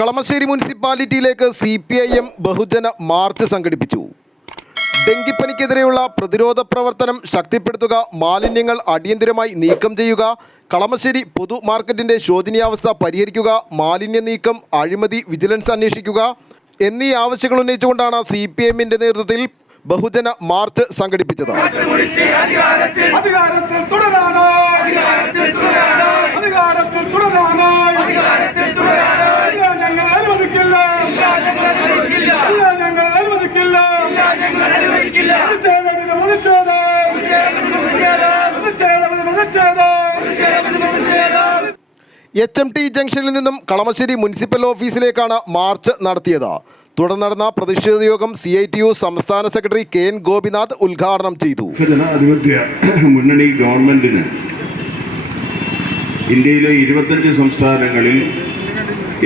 Kalamassery മുനിസിപ്പാലിറ്റിയിലേക്ക് CPIM ബഹുജന March സംഘടിപ്പിച്ചു. ഡെങ്കിപ്പനിക്കെതിരെയുള്ള പ്രതിരോധ പ്രവർത്തനം ശക്തിപ്പെടുത്തുക, മാലിന്യങ്ങൾ അടിയന്തരമായി നീക്കം ചെയ്യുക, കളമശ്ശേരി പൊതു മാർക്കറ്റിൻ്റെ ശോചനീയാവസ്ഥ പരിഹരിക്കുക, മാലിന്യ നീക്കം, അഴിമതി വിജിലൻസ് അന്വേഷിക്കുക എന്നീ ആവശ്യങ്ങൾ ഉന്നയിച്ചുകൊണ്ടാണ് CPIMൻ്റെ നേതൃത്വത്തിൽ ബഹുജന മാർച്ച് സംഘടിപ്പിച്ചത്. HMT ജംഗ്ഷനിൽ നിന്നും കളമശ്ശേരി മുനിസിപ്പൽ ഓഫീസിലേക്കാണ് മാർച്ച് നടത്തിയത്. തുടർന്ന് നടന്ന പ്രതിഷേധ യോഗം CITU സംസ്ഥാന സെക്രട്ടറി KN ഗോപിനാഥ് ഉദ്ഘാടനം ചെയ്തു. ജനാധിപത്യ മുന്നണി ഗവൺമെന്റിന് ഇന്ത്യയിലെ 25 സംസ്ഥാനങ്ങളിൽ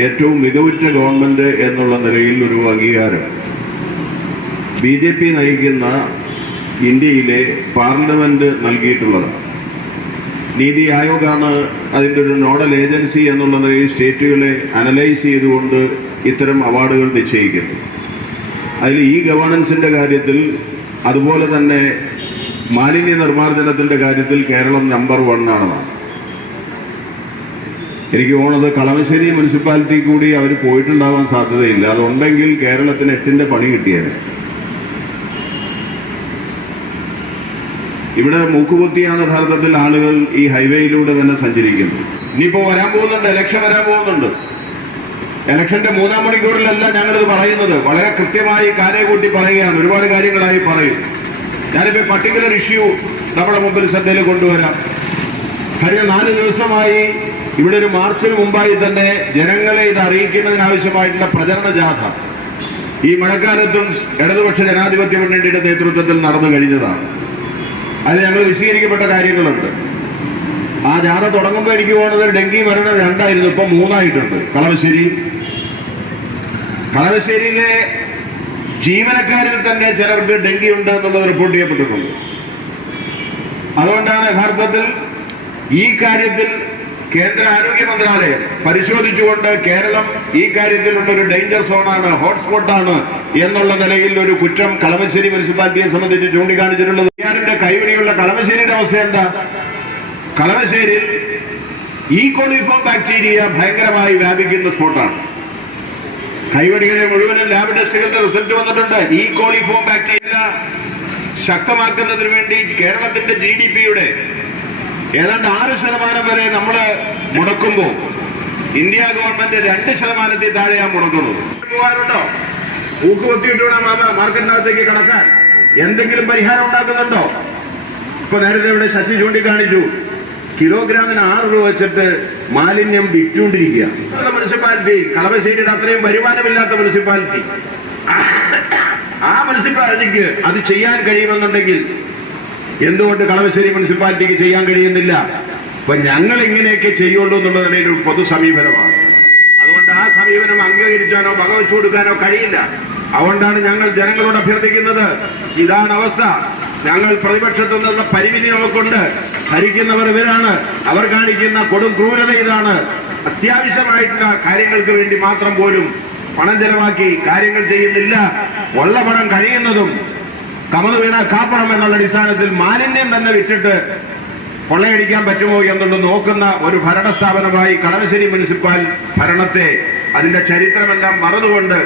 ഏറ്റവും മികവുറ്റ ഗവൺമെന്റ് എന്നുള്ള നിലയിൽ ഒരു അംഗീകാരം BJP നയിക്കുന്ന ഇന്ത്യയിലെ പാർലമെന്റ് നൽകിയിട്ടുള്ളതാണ്. നീതി ആയോഗാണ് അതിൻ്റെ ഒരു നോഡൽ ഏജൻസി എന്നുള്ള നിലയിൽ സ്റ്റേറ്റുകളെ അനലൈസ് ചെയ്തുകൊണ്ട് ഇത്തരം അവാർഡുകൾ നിശ്ചയിക്കുന്നു. അതിൽ ഈ ഗവേണൻസിൻ്റെ കാര്യത്തിൽ, അതുപോലെ തന്നെ മാലിന്യ നിർമ്മാർജ്ജനത്തിൻ്റെ കാര്യത്തിൽ കേരളം നമ്പർ 1 ആണെന്നാണ് എനിക്ക് തോന്നുന്നത്. കളമശ്ശേരി മുനിസിപ്പാലിറ്റി കൂടി അവർ പോയിട്ടുണ്ടാവാൻ സാധ്യതയില്ല. അതുണ്ടെങ്കിൽ കേരളത്തിന് 8ന്റെ പണി കിട്ടിയത്. ഇവിടെ മൂക്കുപൊത്തിയാണ് യഥാർത്ഥത്തിൽ ആളുകൾ ഈ ഹൈവേയിലൂടെ തന്നെ സഞ്ചരിക്കുന്നത്. ഇനിയിപ്പോൾ വരാൻ പോകുന്നുണ്ട്, ഇലക്ഷൻ വരാൻ പോകുന്നുണ്ട്. ഇലക്ഷന്റെ 3-ാം മണിക്കൂറിലല്ല ഞങ്ങളിത് പറയുന്നത്, വളരെ കൃത്യമായി കാലേ കൂട്ടി പറയുകയാണ്. ഒരുപാട് കാര്യങ്ങളായി പറയും. ഞാനിപ്പോൾ പർട്ടിക്കുലർ ഇഷ്യൂ നമ്മുടെ മുമ്പിൽ ശ്രദ്ധയിൽ കൊണ്ടുവരാം. കഴിഞ്ഞ 4 ദിവസമായി ഇവിടെ ഒരു മാർച്ചിന് മുമ്പായി തന്നെ ജനങ്ങളെ ഇത് അറിയിക്കുന്നതിനാവശ്യമായിട്ടുള്ള പ്രചരണ ജാഥ ഈ മഴക്കാലത്തും ഇടതുപക്ഷ ജനാധിപത്യ മുന്നണിയുടെ നേതൃത്വത്തിൽ നടന്നു കഴിഞ്ഞതാണ്. അതിൽ ഞങ്ങൾ വിശദീകരിക്കപ്പെട്ട കാര്യങ്ങളുണ്ട്. ആ ജാഥ തുടങ്ങുമ്പോൾ എനിക്ക് പോകുന്നത് ഡെങ്കി മരണം 2 ആയിരുന്നു, ഇപ്പം 3 ആയിട്ടുണ്ട്. കളമശ്ശേരിയിലെ ജീവനക്കാരിൽ തന്നെ ചിലർക്ക് ഡെങ്കി ഉണ്ട് എന്നുള്ളത് റിപ്പോർട്ട് ചെയ്യപ്പെട്ടിട്ടുണ്ട്. അതുകൊണ്ടാണ് യഥാർത്ഥത്തിൽ ഈ കാര്യത്തിൽ കേന്ദ്ര ആരോഗ്യ മന്ത്രാലയം പരിശോധിച്ചുകൊണ്ട് കേരളം ഈ കാര്യത്തിലുള്ള ഒരു ഡേഞ്ചർ സോണാണ്, ഹോട്ട്സ്പോട്ടാണ് എന്നുള്ള നിലയിൽ ഒരു കുറ്റം കളമശ്ശേരി മുനിസിപ്പാലിറ്റിയെ സംബന്ധിച്ച് ചൂണ്ടിക്കാണിച്ചിട്ടുള്ളത്. കൈവഴിയുള്ള കളമശ്ശേരിയുടെ അവസ്ഥ എന്താ? കളമശ്ശേരിയിൽ ഈ കോളിഫോം ബാക്ടീരിയ ഭയങ്കരമായി വ്യാപിക്കുന്ന സ്പോട്ടാണ്. കൈവടികളെ മുഴുവനും ലാബ് ടെസ്റ്റുകളുടെ റിസൾട്ട് വന്നിട്ടുണ്ട്. ഈ കോളിഫോം ബാക്ടീരിയ ശക്തമാക്കുന്നതിന് വേണ്ടി കേരളത്തിന്റെ GDP-യുടെ ഏതാണ്ട് 6% വരെ നമ്മൾ മുടക്കുമ്പോൾ ഇന്ത്യ ഗവൺമെന്റ് 2% താഴെയാണ് മുടക്കുന്നത്. പോകാറുണ്ടോ? ഊക്കുപൊത്തിയിട്ട് വേണം മാർക്കറ്റിനകത്തേക്ക് കടക്കാൻ. എന്തെങ്കിലും പരിഹാരം ഉണ്ടാക്കുന്നുണ്ടോ? ഇപ്പൊ നേരത്തെ ഇവിടെ ശശി ചൂണ്ടിക്കാണിച്ചു, കിലോഗ്രാമിന് 6 രൂപ വെച്ചിട്ട് മാലിന്യം വിറ്റുകൊണ്ടിരിക്കുക. മുനിസിപ്പാലിറ്റി കളമശ്ശേരിയുടെ അത്രയും വരുമാനമില്ലാത്ത മുനിസിപ്പാലിറ്റി, ആ മുനിസിപ്പാലിറ്റിക്ക് അത് ചെയ്യാൻ കഴിയുമെന്നുണ്ടെങ്കിൽ എന്തുകൊണ്ട് കളമശ്ശേരി മുനിസിപ്പാലിറ്റിക്ക് ചെയ്യാൻ കഴിയുന്നില്ല? അപ്പൊ ഞങ്ങൾ ഇങ്ങനെയൊക്കെ ചെയ്യുള്ളൂ എന്നുള്ളതിന്റെ ഒരു പൊതു സമീപനമാണ്. അതുകൊണ്ട് ആ സമീപനം അംഗീകരിക്കാനോ വകവെച്ചു കൊടുക്കാനോ കഴിയില്ല. അതുകൊണ്ടാണ് ഞങ്ങൾ ജനങ്ങളോട് അഭ്യർത്ഥിക്കുന്നത്, ഇതാണ് അവസ്ഥ. ഞങ്ങൾ പ്രതിപക്ഷത്തു നിന്നുള്ള പരിമിതി നമുക്കുണ്ട്. ഭരിക്കുന്നവർ ഇവരാണ്, അവർ കാണിക്കുന്ന കൊടും ക്രൂരത ഇതാണ്. അത്യാവശ്യമായിട്ടുള്ള കാര്യങ്ങൾക്ക് വേണ്ടി മാത്രം പോലും പണം ചെലവാക്കി കാര്യങ്ങൾ ചെയ്യുന്നില്ല. ഉള്ള പണം കഴിയുന്നതും കമന്ന് വീണ കാപ്പണം എന്നുള്ള അടിസ്ഥാനത്തിൽ മാലിന്യം തന്നെ വിറ്റിട്ട് കൊള്ളയടിക്കാൻ പറ്റുമോ എന്നുള്ളത് നോക്കുന്ന ഒരു ഭരണസ്ഥാപനമായി കളമശ്ശേരി മുനിസിപ്പൽ ഭരണത്തെ, അതിന്റെ ചരിത്രമെല്ലാം മറന്നുകൊണ്ട്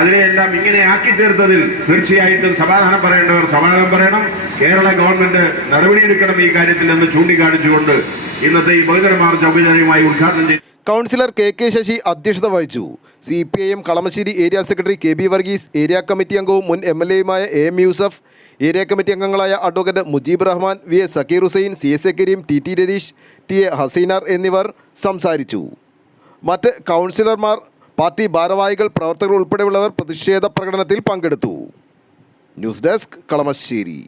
അതിനെയെല്ലാം ഇങ്ങനെ ആക്കി തീർത്തതിൽ തീർച്ചയായിട്ടും സമാധാനം പറയേണ്ടവർ സമാധാനം പറയണം. കേരള ഗവൺമെന്റ് നടപടിയെടുക്കണം ഈ കാര്യത്തിൽ എന്ന് ചൂണ്ടിക്കാണിച്ചുകൊണ്ട് ഇന്നത്തെ ഈ ബഹുജന മാർച്ച് ഔപചാരികമായി ഉദ്ഘാടനം ചെയ്തു. കൗൺസിലർ KK ശശി അധ്യക്ഷത വഹിച്ചു. CPIM Kalamassery area secretary KB Varghese, area committee അംഗവും മുൻ MLA-യുമായ AM യൂസഫ്, ഏരിയ കമ്മിറ്റി അംഗങ്ങളായ advocate Mujeeb Rahman, VA Zakir Hussain, CSA Kareem, TT Ratheesh, TA Haseenar എന്നിവർ സംസാരിച്ചു. മറ്റ് കൗൺസിലർമാർ, പാർട്ടി ഭാരവാഹികൾ, പ്രവർത്തകർ ഉൾപ്പെടെയുള്ളവർ പ്രതിഷേധ പ്രകടനത്തിൽ പങ്കെടുത്തു. News desk Kalamassery.